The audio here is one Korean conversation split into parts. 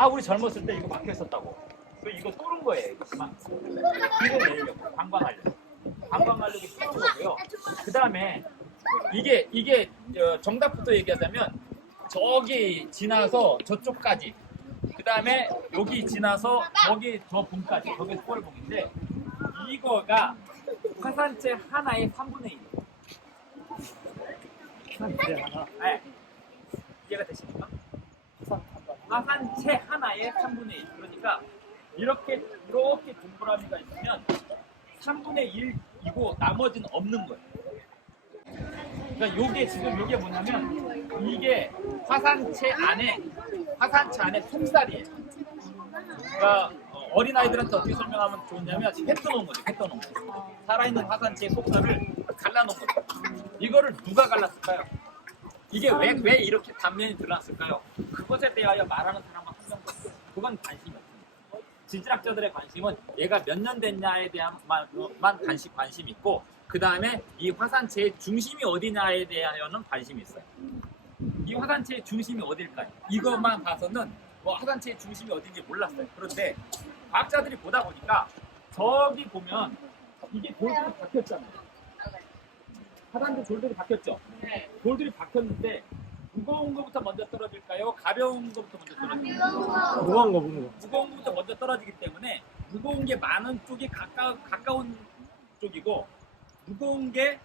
아 우리 젊었을 때 이거 막혀 있었다고. 그 이거 뚫은 거예요. 이거만. 길을 내려고 관광하려고. 관광하려고 뚫은 거고요. 그 다음에 이게 정답부터 얘기하자면 저기 지나서 저쪽까지. 그 다음에 여기 지나서 저기 저 분까지. 저게 수월봉인데 이거가 화산재 하나의 3분의 1. 화산재 하나. 네. 이해가 되십니까? 화산재 하나의 3분의 1. 그러니까 이렇게 동그라미가 있으면 3분의 1이고 나머지는 없는 거예요. 그러니까 요게 뭐냐면 이게 화산재 안에 통살이에요. 그러니까 어린아이들한테 어떻게 설명하면 좋냐면 뱉어놓은 거죠. 뱉어놓은 거. 살아있는 화산재의 속살을 갈라놓은 거죠. 이거를 누가 갈랐을까요? 이게 왜 이렇게 단면이 드러났을까요? 그것에 대하여 말하는 사람은 한 명도 없어요. 그건 관심이 없습니다. 지질학자들의 관심은 얘가 몇 년 됐냐에 대한만 관심이 있고 그 다음에 이 화산재의 중심이 어디냐에 대하여는 관심이 있어요. 이 화산재의 중심이 어딜까요? 이것만 봐서는 뭐 화산재의 중심이 어딘지 몰랐어요. 그런데 과학자들이 보다 보니까 저기 보면 이게 돌들이 박혔잖아요. 화산재 돌들이 박혔죠? 돌들이 박혔는데 무거운 거부터 먼저 떨어질까요? 가벼운 거부터 먼저 떨어질까요? 무거운 거 보는 거. 무거운 거부터 먼저 떨어지기 때문에 무거운 게 많은 쪽이 가까운 쪽이고 무거운 게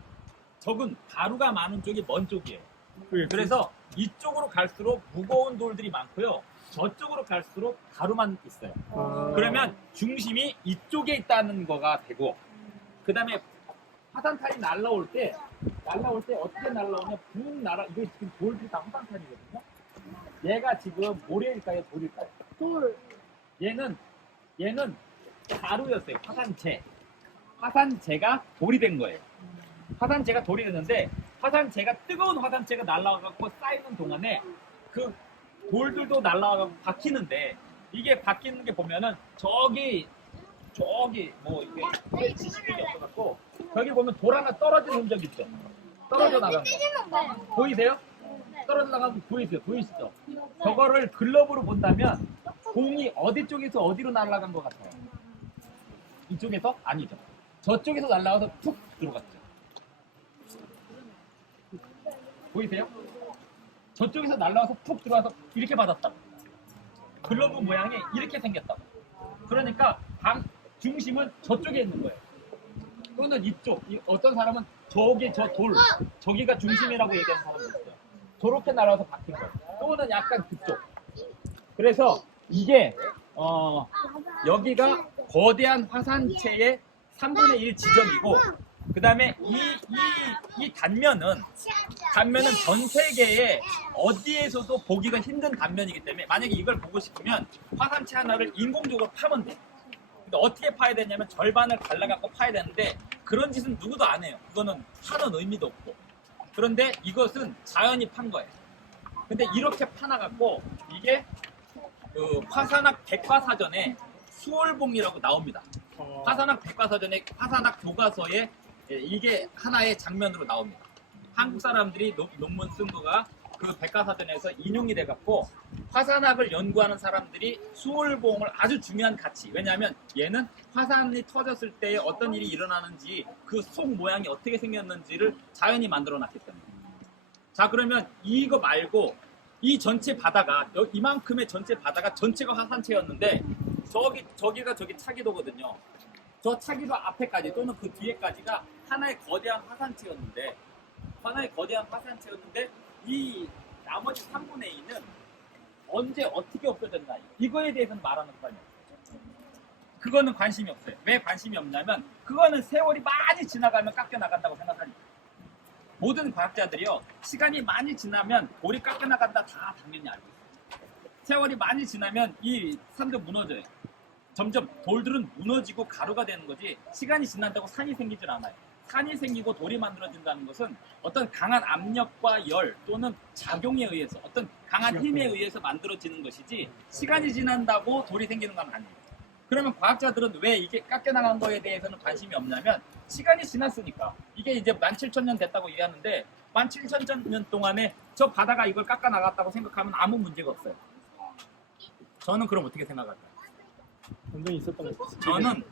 적은 가루가 많은 쪽이 먼 쪽이에요. 그래서 이쪽으로 갈수록 무거운 돌들이 많고요. 저쪽으로 갈수록 가루만 있어요. 그러면 중심이 이쪽에 있다는 거가 되고 그 다음에 화산탄이 날라올 때 어떻게 날라오냐 붕 날아 이거 지금 돌들이 다 화산탄이거든요. 얘가 지금 모래일까요? 돌일까요? 돌. 얘는 가루였어요. 화산재가 돌이 된 거예요. 화산재가 돌이 됐는데 뜨거운 화산재가 날라와갖고 쌓이는 동안에 그 돌들도 날라와갖고 박히는데 이게 박히는 게 보면은 저기 뭐 이게 지식이 없어갖고 저기 보면 돌 하나 떨어진 흔적 있죠? 떨어져 나간 거 보이세요? 떨어져 나가면 보이시죠? 저거를 글러브로 본다면 공이 어디 쪽에서 어디로 날아간 것 같아요? 이쪽에서? 아니죠. 저쪽에서 날아가서 툭 들어갔죠. 보이세요? 저쪽에서 날아와서 푹 들어와서 이렇게 받았다고. 글러브 모양이 이렇게 생겼다고. 그러니까 중심은 저쪽에 있는 거예요. 또는 이쪽. 어떤 사람은 저기가 중심이라고 얘기하는 사람도 있어요. 저렇게 날아와서 박힌 거예요. 또는 약간 그쪽. 그래서 이게 여기가 거대한 화산체의 3분의 1 지점이고 그 다음에 이 단면은 전 세계에 어디에서도 보기가 힘든 단면이기 때문에 만약에 이걸 보고 싶으면 화산체 하나를 인공적으로 파면 돼. 근데 어떻게 파야 되냐면 절반을 갈라갖고 파야 되는데 그런 짓은 누구도 안 해요. 그거는 하는 의미도 없고. 그런데 이것은 자연이 판 거예요. 근데 이렇게 파놔갖고 이게 그 화산학 백과사전에 수월봉이라고 나옵니다. 화산학 백과사전에 화산학 교과서에 이게 하나의 장면으로 나옵니다. 한국 사람들이 논문 쓴 거가 그 백과사전에서 인용이 돼갖고 화산학을 연구하는 사람들이 수월봉을 아주 중요한 가치. 왜냐하면 얘는 화산이 터졌을 때 어떤 일이 일어나는지 그 속 모양이 어떻게 생겼는지를 자연이 만들어놨기 때문에. 자 그러면 이거 말고 이 전체 바다가 이만큼의 전체 바다가 전체가 화산체였는데 저기가 차기도거든요. 저 차기도 앞에까지 또는 그 뒤에까지가 하나의 거대한 화산체였는데 이 나머지 3분의 2는 언제 어떻게 없어졌나 이거에 대해서는 말하는 거 아니에요. 그거는 관심이 없어요. 왜 관심이 없냐면 그거는 세월이 많이 지나가면 깎여 나간다고 생각하니까. 모든 과학자들이요 시간이 많이 지나면 돌이 깎여 나간다 다 당연히 알고 있어요. 세월이 많이 지나면 이 산도 무너져요. 점점 돌들은 무너지고 가루가 되는 거지 시간이 지난다고 산이 생기질 않아요. 산이 생기고 돌이 만들어진다는 것은 어떤 강한 압력과 열 또는 작용에 의해서 어떤 강한 힘에 의해서 만들어지는 것이지 시간이 지난다고 돌이 생기는 건 아니에요. 그러면 과학자들은 왜 이게 깎여나간 거에 대해서는 관심이 없냐면 시간이 지났으니까 이게 이제 17,000년 됐다고 얘기하는데 17,000년 동안에 저 바다가 이걸 깎아나갔다고 생각하면 아무 문제가 없어요. 저는 그럼 어떻게 생각할까요? 분명히 있었던 것 같아요. 저는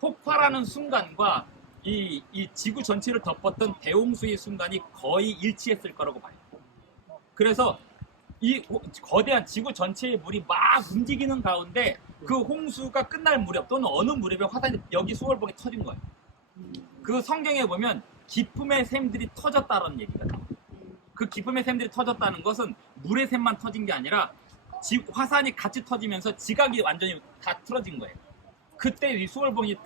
폭발하는 순간과 이 지구 전체를 덮었던 대홍수의 순간이 거의 일치했을 거라고 봐요. 그래서 이 거대한 지구 전체의 물이 막 움직이는 가운데 그 홍수가 끝날 무렵 또는 어느 무렵에 화산이 여기 수월봉에 터진 거예요. 그 성경에 보면 기쁨의 샘들이 터졌다는 얘기가 나와요. 그 기쁨의 샘들이 터졌다는 것은 물의 샘만 터진 게 아니라 화산이 같이 터지면서 지각이 완전히 다 틀어진 거예요. 그때 이 수월봉이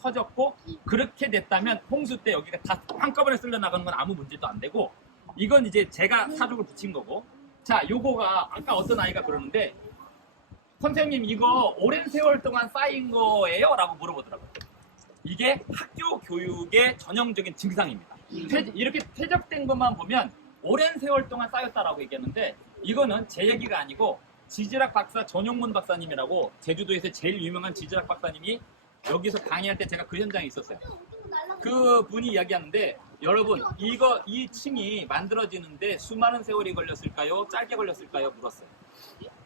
터졌고 그렇게 됐다면 홍수 때 여기가 다 한꺼번에 쓸려 나가는 건 아무 문제도 안 되고 이건 이제 제가 사족을 붙인 거고 자 요거가 아까 어떤 아이가 그러는데 선생님 이거 오랜 세월 동안 쌓인 거예요? 라고 물어보더라고요. 이게 학교 교육의 전형적인 증상입니다. 이렇게 퇴적된 것만 보면 오랜 세월 동안 쌓였다라고 얘기했는데 이거는 제 얘기가 아니고 지질학 박사 전용문 박사님이라고 제주도에서 제일 유명한 지질학 박사님이 여기서 강의할 때 제가 그 현장에 있었어요. 그 분이 이야기하는데 여러분 이 층이 만들어지는데 수많은 세월이 걸렸을까요? 짧게 걸렸을까요? 물었어요.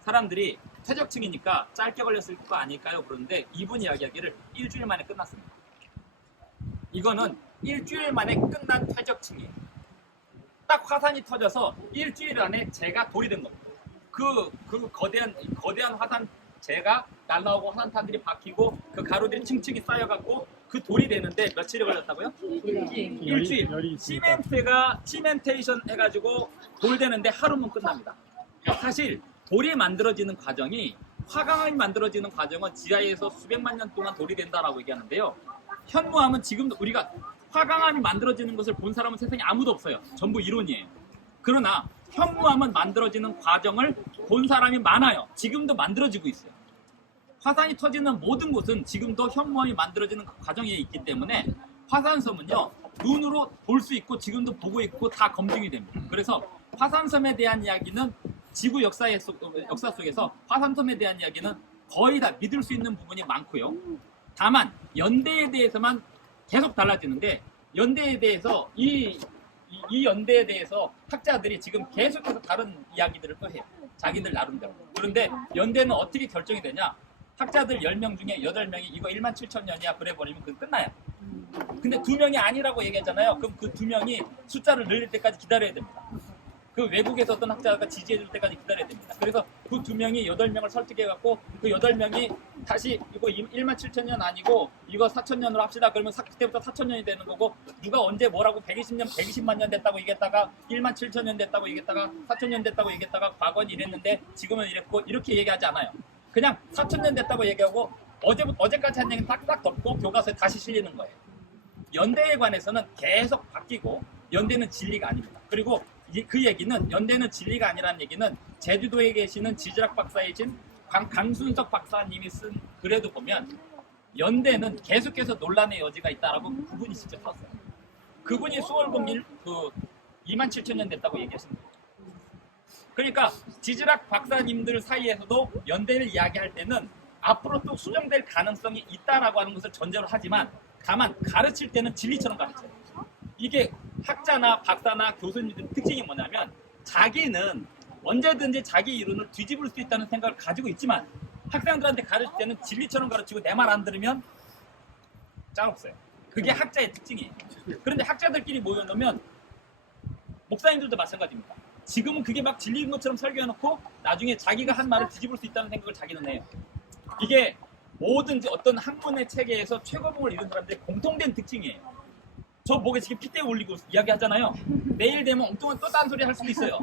사람들이 퇴적층이니까 짧게 걸렸을 거 아닐까요? 그러는데 이분이 이야기하기를 일주일 만에 끝났습니다. 이거는 일주일 만에 끝난 퇴적층이에요. 딱 화산이 터져서 일주일 안에 재가 돌이 된 겁니다. 그 거대한 화산 재가 날라오고 화산탄들이 박히고 그 가루들이 층층이 쌓여갖고 그 돌이 되는데 며칠이 걸렸다고요? 일주일. 시멘테이션 해가지고 돌 되는데 하루면 끝납니다. 사실 돌이 만들어지는 과정이 화강암이 만들어지는 과정은 지하에서 수백만 년 동안 돌이 된다라고 얘기하는데요. 현무암은 지금도 우리가 화강암이 만들어지는 것을 본 사람은 세상에 아무도 없어요. 전부 이론이에요. 그러나 현무암은 만들어지는 과정을 본 사람이 많아요. 지금도 만들어지고 있어요. 화산이 터지는 모든 곳은 지금도 현무암이 만들어지는 과정에 있기 때문에 화산섬은요 눈으로 볼 수 있고 지금도 보고 있고 다 검증이 됩니다. 그래서 화산섬에 대한 이야기는 지구 역사 속에서 화산섬에 대한 이야기는 거의 다 믿을 수 있는 부분이 많고요. 다만 연대에 대해서만 계속 달라지는데 연대에 대해서 이 연대에 대해서 학자들이 지금 계속해서 다른 이야기들을 또 해요. 자기들 나름대로. 그런데 연대는 어떻게 결정이 되냐? 학자들 10명 중에 8명이 이거 17,000년이야 그래 버리면 그건 끝나요. 근데 2명이 아니라고 얘기했잖아요. 그럼 그 2명이 숫자를 늘릴 때까지 기다려야 됩니다. 그 외국에서 어떤 학자가 지지해줄 때까지 기다려야 됩니다. 그래서 그 2명이 8명을 설득해갖고 그 8명이 다시 이거 17,000년 아니고 이거 4,000년으로 합시다. 그러면 그때부터 4,000년이 되는 거고 누가 언제 뭐라고 120년, 120만 년 됐다고 얘기했다가 17,000년 됐다고 얘기했다가 4,000년 됐다고 얘기했다가 과거는 이랬는데 지금은 이랬고 이렇게 얘기하지 않아요. 그냥 4,000년 됐다고 얘기하고 어제까지 한 얘기 딱딱 덮고 교과서에 다시 실리는 거예요. 연대에 관해서는 계속 바뀌고 연대는 진리가 아닙니다. 그리고 그 얘기는 연대는 진리가 아니라는 얘기는 제주도에 계시는 지질학 박사이신 강순석 박사님이 쓴 글에도 보면 연대는 계속해서 논란의 여지가 있다라고 그분이 직접 썼어요. 그분이 수월봉 27,000년 됐다고 얘기했습니다. 그러니까 지질학 박사님들 사이에서도 연대를 이야기할 때는 앞으로 또 수정될 가능성이 있다라고 하는 것을 전제로 하지만 다만 가르칠 때는 진리처럼 가르쳐요. 이게 학자나 박사나 교수님들 특징이 뭐냐면 자기는 언제든지 자기 이론을 뒤집을 수 있다는 생각을 가지고 있지만 학생들한테 가르칠 때는 진리처럼 가르치고 내 말 안 들으면 짱없어요. 그게 학자의 특징이에요. 그런데 학자들끼리 모여놓으면 목사님들도 마찬가지입니다. 지금은 그게 막 진리인 것처럼 설계해놓고 나중에 자기가 한 말을 뒤집을 수 있다는 생각을 자기는 해요. 이게 뭐든지 어떤 학문의 체계에서 최고봉을 이룬 사람들의 공통된 특징이에요. 저 목에 지금 핏대 올리고 이야기하잖아요. 내일 되면 엉뚱한 또 딴소리 할 수도 있어요.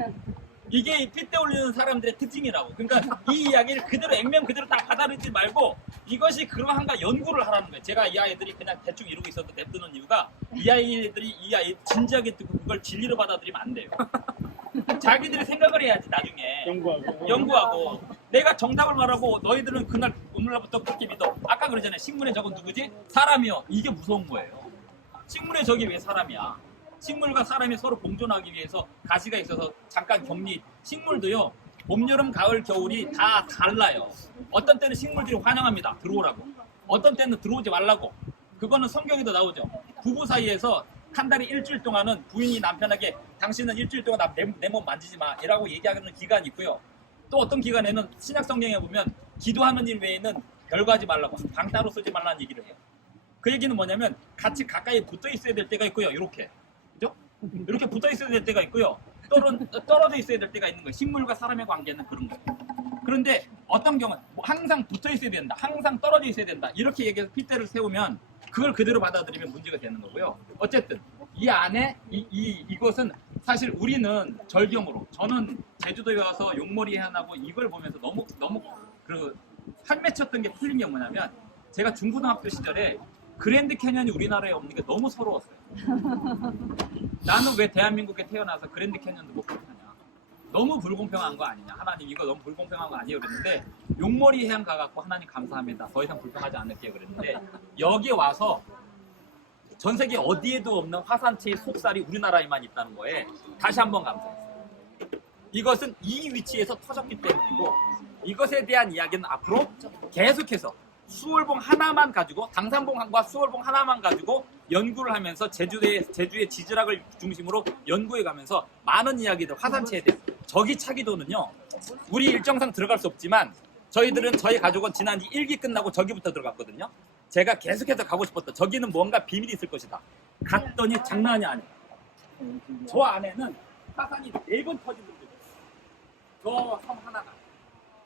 이게 핏대 올리는 사람들의 특징이라고. 그러니까 이 이야기를 그대로 액면 그대로 다 받아들이지 말고 이것이 그러한가 연구를 하라는 거예요. 제가 이 아이들이 그냥 대충 이러고 있어도 냅두는 이유가 이 아이들이 진지하게 듣고 그걸 진리로 받아들이면 안 돼요. 자기들이 생각을 해야지 나중에 연구하고 내가 정답을 말하고 너희들은 오늘날부터 그렇게 믿어. 아까 그러잖아요. 식물의 적은 누구지? 사람이요. 이게 무서운 거예요. 식물의 적이 왜 사람이야? 식물과 사람이 서로 공존하기 위해서 가시가 있어서 잠깐 격리. 식물도요. 봄, 여름, 가을, 겨울이 다 달라요. 어떤 때는 식물들이 환영합니다. 들어오라고. 어떤 때는 들어오지 말라고. 그거는 성경에도 나오죠. 부부 사이에서 한 달에 일주일 동안은 부인이 남편에게 당신은 일주일 동안 내 몸 만지지 마 이라고 얘기하는 기간이 있고요. 또 어떤 기간에는 신약 성경에 보면 기도하는 일 외에는 별거 하지 말라고 방 따로 쓰지 말라는 얘기를 해요. 그 얘기는 뭐냐면 같이 가까이 붙어 있어야 될 때가 있고요. 이렇게 그죠? 이렇게 붙어 있어야 될 때가 있고요. 떨어져 있어야 될 때가 있는 거예요. 식물과 사람의 관계는 그런 거예요. 그런데 어떤 경우는 뭐 항상 붙어 있어야 된다, 항상 떨어져 있어야 된다 이렇게 얘기해서 핏대를 세우면 그걸 그대로 받아들이면 문제가 되는 거고요. 어쨌든 이 안에 이것은 사실 우리는 절경으로 저는 제주도에 와서 용머리 해안하고 이걸 보면서 너무 그 한맺혔던 게 풀린 게 뭐냐면 제가 중고등학교 시절에 그랜드 캐년이 우리나라에 없는 게 너무 서러웠어요. 나는 왜 대한민국에 태어나서 그랜드 캐년도 못 보느냐. 너무 불공평한 거 아니냐. 하나님 이거 너무 불공평한 거 아니에요. 그랬는데 용머리 해안 가갖고 하나님 감사합니다. 더 이상 불평하지 않을게요. 그랬는데 여기 와서 전 세계 어디에도 없는 화산체의 속살이 우리나라에만 있다는 거에 다시 한번 감사했어요. 이것은 이 위치에서 터졌기 때문이고 이것에 대한 이야기는 앞으로 계속해서 수월봉 하나만 가지고 당산봉과 수월봉 하나만 가지고 연구를 하면서 제주의 지질학을 중심으로 연구해 가면서 많은 이야기들 화산체에 대해서 저기 차기도는요 우리 일정상 들어갈 수 없지만 저희 가족은 지난 1기 끝나고 저기부터 들어갔거든요. 제가 계속해서 가고 싶었다. 저기는 뭔가 비밀이 있을 것이다. 갔더니 장난이 아니에요. 저 안에는 화산이 4번 터진 곳이 있어요. 저 섬 하나가.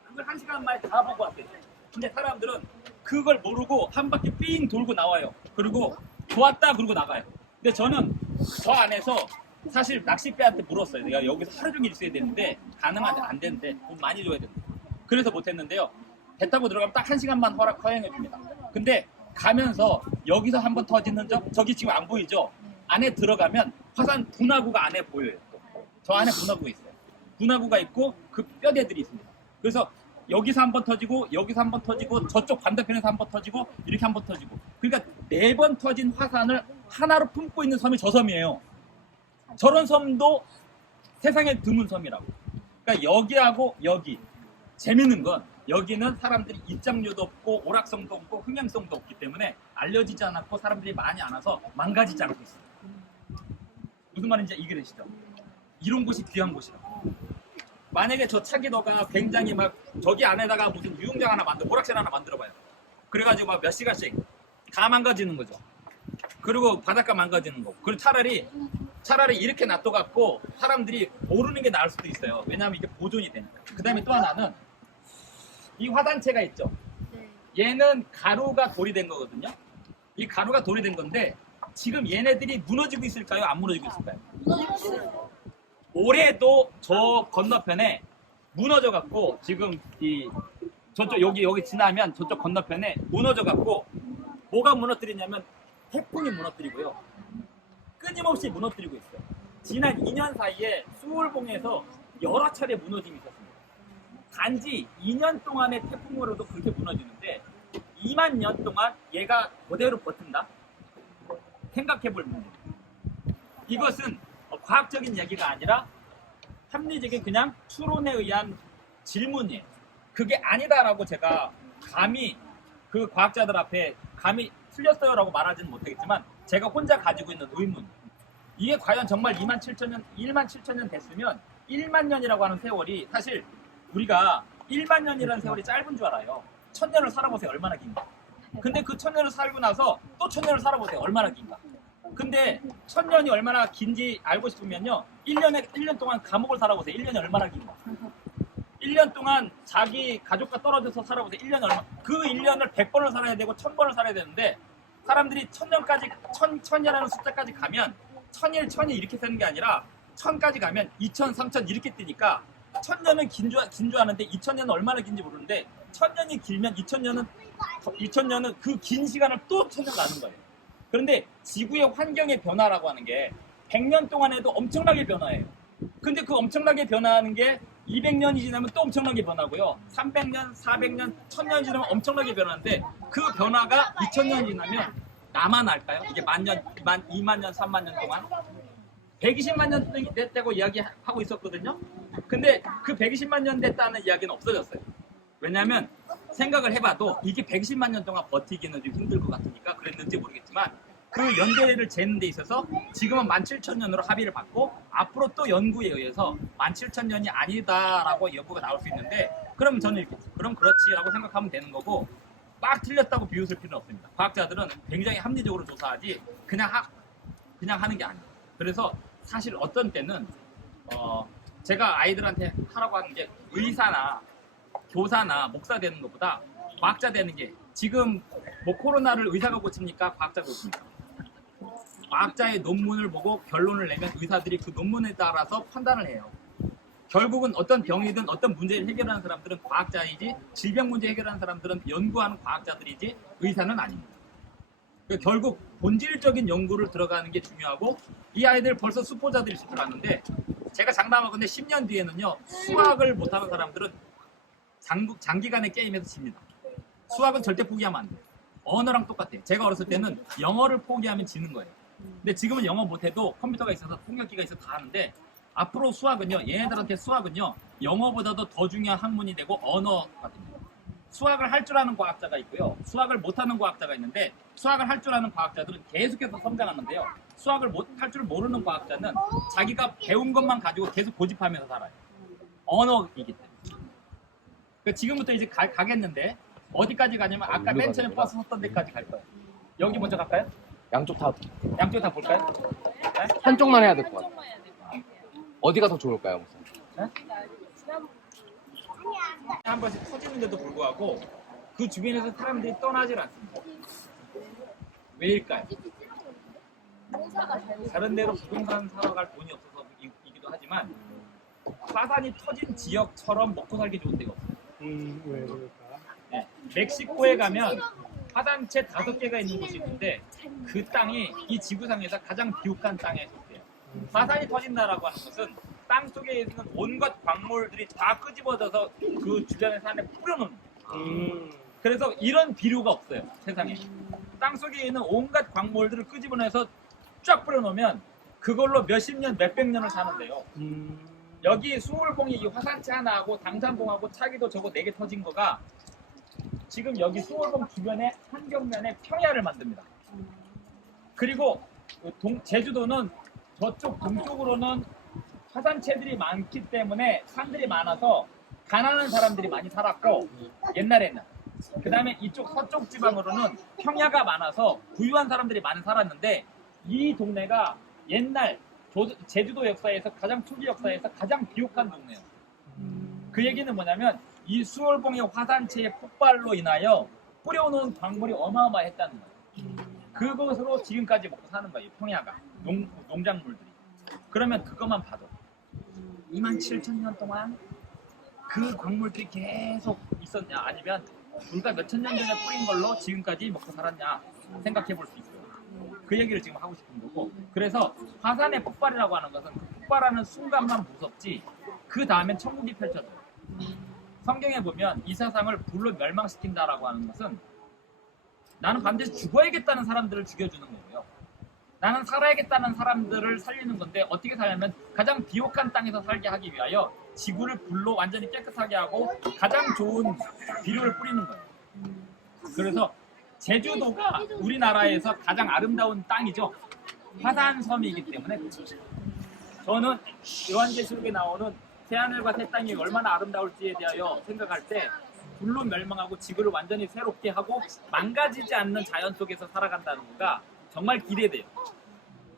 그걸 1시간 만에 다 보고 왔대요. 근데 사람들은 그걸 모르고 한 바퀴 삥 돌고 나와요. 그리고 좋았다 그러고 나가요. 근데 저는 저 안에서 사실 낚싯배한테 물었어요. 내가 여기서 하루 종일 있어야 되는데 가능한데 안 되는데 돈 많이 줘야 된다. 그래서 못했는데요. 배 타고 들어가면 딱 1시간만 허용해 줍니다. 근데 가면서 여기서 한번 터진 흔적 저기 지금 안 보이죠? 안에 들어가면 화산 분화구가 안에 보여요. 저 안에 분화구가 있어요. 분화구가 있고 그 뼈대들이 있습니다. 그래서 여기서 한번 터지고 여기서 한번 터지고 저쪽 반대편에서 한번 터지고 이렇게 한번 터지고 그러니까 4번 터진 화산을 하나로 품고 있는 섬이 저 섬이에요. 저런 섬도 세상에 드문 섬이라고. 그러니까 여기하고 여기 재밌는 건 여기는 사람들이 입장료도 없고 오락성도 없고 흥행성도 없기 때문에 알려지지 않았고 사람들이 많이 안 와서 망가지지 않고 있어요. 무슨 말인지 이해되시죠? 이런 곳이 귀한 곳이라고. 만약에 저 차기도가 굉장히 막 저기 안에다가 무슨 유흥장 하나 오락실 하나 만들어봐요. 그래가지고 막 몇 시간씩 다 망가지는 거죠. 그리고 바닷가 망가지는 거. 그리고 차라리 이렇게 놔둬갖고 사람들이 모르는 게 나을 수도 있어요. 왜냐하면 이게 보존이 되니까. 그 다음에 또 하나는 이 화단체가 있죠. 얘는 가루가 돌이 된 거거든요. 이 가루가 돌이 된 건데 지금 얘네들이 무너지고 있을까요? 안 무너지고 있을까요? 올해도 저 건너편에 무너져갖고 지금 저쪽 여기 지나면 저쪽 건너편에 무너져갖고 뭐가 무너뜨리냐면 태풍이 무너뜨리고요. 끊임없이 무너뜨리고 있어요. 지난 2년 사이에 수월봉에서 여러 차례 무너짐이 있었습니다. 단지 2년 동안의 태풍으로도 그렇게 무너지는데 2만 년 동안 얘가 그대로 버틴다? 생각해볼 문제입니다. 이것은 과학적인 얘기가 아니라 합리적인 그냥 추론에 의한 질문이에요. 그게 아니다라고 제가 감히 그 과학자들 앞에 감히 틀렸어요라고 말하지는 못하겠지만 제가 혼자 가지고 있는 의문. 이게 과연 정말 1만 7천 년 됐으면 1만 년이라고 하는 세월이 사실 우리가 1만 년이라는 세월이 짧은 줄 알아요. 1000년을 살아보세요. 얼마나 긴가. 근데 그 1000년을 살고 나서 또 1000년을 살아보세요. 얼마나 긴가. 근데 1000년이 얼마나 긴지 알고 싶으면요. 1년 동안 감옥을 살아보세요. 1년이 얼마나 긴가. 1년 동안 자기 가족과 떨어져서 살아보세요. 1년이 얼마. 그 1년을 100번을 살아야 되고 1000번을 살아야 되는데 사람들이 1000년까지 1000이라는 숫자까지 가면 1000일 이렇게 쓰는 게 아니라 1000까지 가면 2000, 3000 이렇게 뜨니까 1000년은 긴 줄 아는데 2000년은 얼마나 긴지 모르는데 1000년이 길면 2000년은 그 긴 시간을 또 1000년 가는 거예요. 그런데 지구의 환경의 변화라고 하는 게 100년 동안 해도 엄청나게 변화해요. 근데 그 엄청나게 변화하는 게 200년이 지나면 또 엄청나게 변하고요. 300년, 400년, 1000년이 지나면 엄청나게 변하는데 그 변화가 2000년이 지나면 나만 알까요? 이게 10,000년, 2만 년, 3만 년 동안 120만 년 됐다고 이야기하고 있었거든요. 근데 그 120만 년 됐다는 이야기는 없어졌어요. 왜냐하면 생각을 해봐도 이게 120만 년 동안 버티기는 좀 힘들 것 같으니까 그랬는지 모르겠지만 그 연대를 재는 데 있어서 지금은 17,000년으로 합의를 받고 앞으로 또 연구에 의해서 17,000년이 아니다라고 연구가 나올 수 있는데 그럼 저는 이렇게 그럼 그렇지라고 생각하면 되는 거고 막 틀렸다고 비웃을 필요는 없습니다. 과학자들은 굉장히 합리적으로 조사하지 그냥 하는 게 아니에요. 그래서 사실 어떤 때는 제가 아이들한테 하라고 하는 게 의사나 교사나 목사 되는 것보다 과학자 되는 게 지금 뭐 코로나를 의사가 고칩니까? 과학자가 고칩니까? 과학자의 논문을 보고 결론을 내면 의사들이 그 논문에 따라서 판단을 해요. 결국은 어떤 병이든 어떤 문제를 해결하는 사람들은 과학자이지 질병 문제 해결하는 사람들은 연구하는 과학자들이지 의사는 아닙니다. 그러니까 결국 본질적인 연구를 들어가는 게 중요하고 이 아이들 벌써 수포자들이 있을 줄 아는데 제가 장담하건대 10년 뒤에는요 수학을 못하는 사람들은 장기간의 게임에서 집니다. 수학은 절대 포기하면 안 돼요. 언어랑 똑같아요. 제가 어렸을 때는 영어를 포기하면 지는 거예요. 근데 지금은 영어 못해도 컴퓨터가 있어서 통역기가 있어서 다 하는데 앞으로 수학은요, 얘네들한테 수학은요, 영어보다도 더 중요한 학문이 되고 언어거든요. 수학을 할 줄 아는 과학자가 있고요, 수학을 못하는 과학자가 있는데 수학을 할 줄 아는 과학자들은 계속해서 성장하는데요. 수학을 할 줄 모르는 과학자는 자기가 배운 것만 가지고 계속 고집하면서 살아요. 언어이기 때문에. 그러니까 지금부터 이제 가겠는데 어디까지 가냐면 아까 맨 처음에 버스 섰던 데까지 갈 거예요. 여기 먼저 갈까요? 양쪽 다 볼까요? 네? 한쪽만 해야 될 것 같아요. 어디가 더 좋을까요, 목사님? 네? 한 번씩 터지는데도 불구하고 그 주변에서 사람들이 떠나질 않습니다. 왜일까요? 다른 데로 부동산 사러 갈 돈이 없어서이기도 하지만 화산이 터진 지역처럼 먹고 살기 좋은 데가 없어요. 왜 그럴까? 네. 멕시코에 가면 화산체 5개가 있는 곳이 있는데 그 땅이 이 지구상에서 가장 비옥한 땅에 속해요. 화산이 터진다라고 하는 것은 땅 속에 있는 온갖 광물들이 다 끄집어져서 그 주변의 산에 뿌려놓는 거예요. 그래서 이런 비료가 없어요, 세상에. 땅 속에 있는 온갖 광물들을 끄집어내서 쫙 뿌려놓으면 그걸로 몇십 년, 몇백 년을 사는데요. 여기 수월봉이 이 화산체 하나하고 당산봉하고 차기도 저거 4개 터진 거가 지금 여기 수월봉 주변에 환경면에 평야를 만듭니다. 그리고 제주도는 저쪽 동쪽으로는 화산체들이 많기 때문에 산들이 많아서 가난한 사람들이 많이 살았고 옛날에는 그 다음에 이쪽 서쪽 지방으로는 평야가 많아서 부유한 사람들이 많이 살았는데 이 동네가 옛날 제주도 역사에서 가장 초기 역사에서 가장 비옥한 동네예요. 그 얘기는 뭐냐면 이 수월봉의 화산체의 폭발로 인하여 뿌려놓은 광물이 어마어마했다는 거예요. 그것으로 지금까지 먹고 사는 거예요. 평야가 농작물들이. 그러면 그것만 봐도 27,000년 동안 그 광물들이 계속 있었냐 아니면 불과 몇천 년 전에 뿌린 걸로 지금까지 먹고 살았냐 생각해 볼 수 있어요. 그 얘기를 지금 하고 싶은 거고 그래서 화산의 폭발이라고 하는 것은 그 폭발하는 순간만 무섭지 그 다음엔 천국이 펼쳐져요. 성경에 보면 이 세상을 불로 멸망시킨다라고 하는 것은 나는 반드시 죽어야겠다는 사람들을 죽여주는 거고요. 나는 살아야겠다는 사람들을 살리는 건데 어떻게 살냐면 가장 비옥한 땅에서 살게 하기 위하여 지구를 불로 완전히 깨끗하게 하고 가장 좋은 비료를 뿌리는 거예요. 그래서 제주도가 우리나라에서 가장 아름다운 땅이죠. 화산섬이기 때문에 저는 요한계시록에 나오는 새하늘과 새 땅이 얼마나 아름다울지에 대하여 생각할 때 불로 멸망하고 지구를 완전히 새롭게 하고 망가지지 않는 자연 속에서 살아간다는 거가 정말 기대돼요.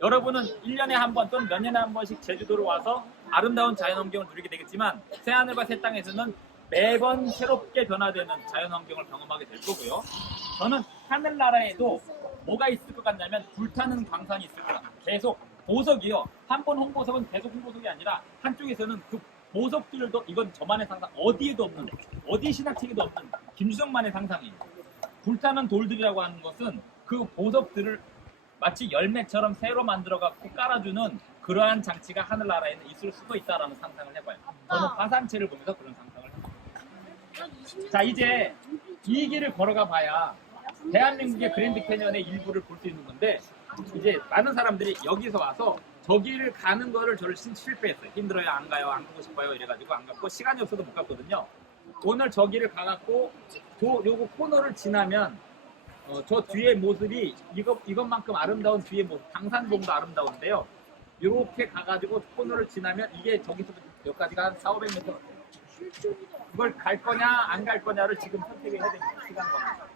여러분은 1년에 한 번 또는 몇 년에 한 번씩 제주도로 와서 아름다운 자연환경을 누리게 되겠지만 새하늘과 새 땅에서는 매번 새롭게 변화되는 자연환경을 경험하게 될 거고요. 저는 하늘나라에도 뭐가 있을 것 같냐면 불타는 광산이 있을 것 같아요. 계속 보석이요. 한 번 홍보석은 계속 홍보석이 아니라 한쪽에서는 그 보석들도 이건 저만의 상상, 어디에도 없는, 어디 신학책에도 없는 김수성만의 상상이에요. 불타는 돌들이라고 하는 것은 그 보석들을 마치 열매처럼 새로 만들어갖고 깔아주는 그러한 장치가 하늘나라에는 있을 수도 있다라는 상상을 해봐요. 저는 화산체를 보면서 그런 상상을 해봐요. 자, 이제 이 길을 걸어가 봐야 대한민국의 그랜드 캐년의 일부를 볼 수 있는 건데 이제 많은 사람들이 여기서 와서 저기를 가는 거를 저를 실패했어요. 힘들어요, 안 가요, 안 가고 싶어요 이래가지고 안 갔고 시간이 없어서 못 갔거든요. 오늘 저기를 가갖고 요거 코너를 지나면 저 뒤에 모습이 이것만큼 아름다운 뒤에 모습, 당산봉도 아름다운데요. 이렇게 가가지고 코너를 지나면 이게 저기서부터 여기까지가 한 400~500m 같아요. 그걸 갈 거냐 안 갈 거냐를 지금 선택을 해야 되는 시간 겁니다.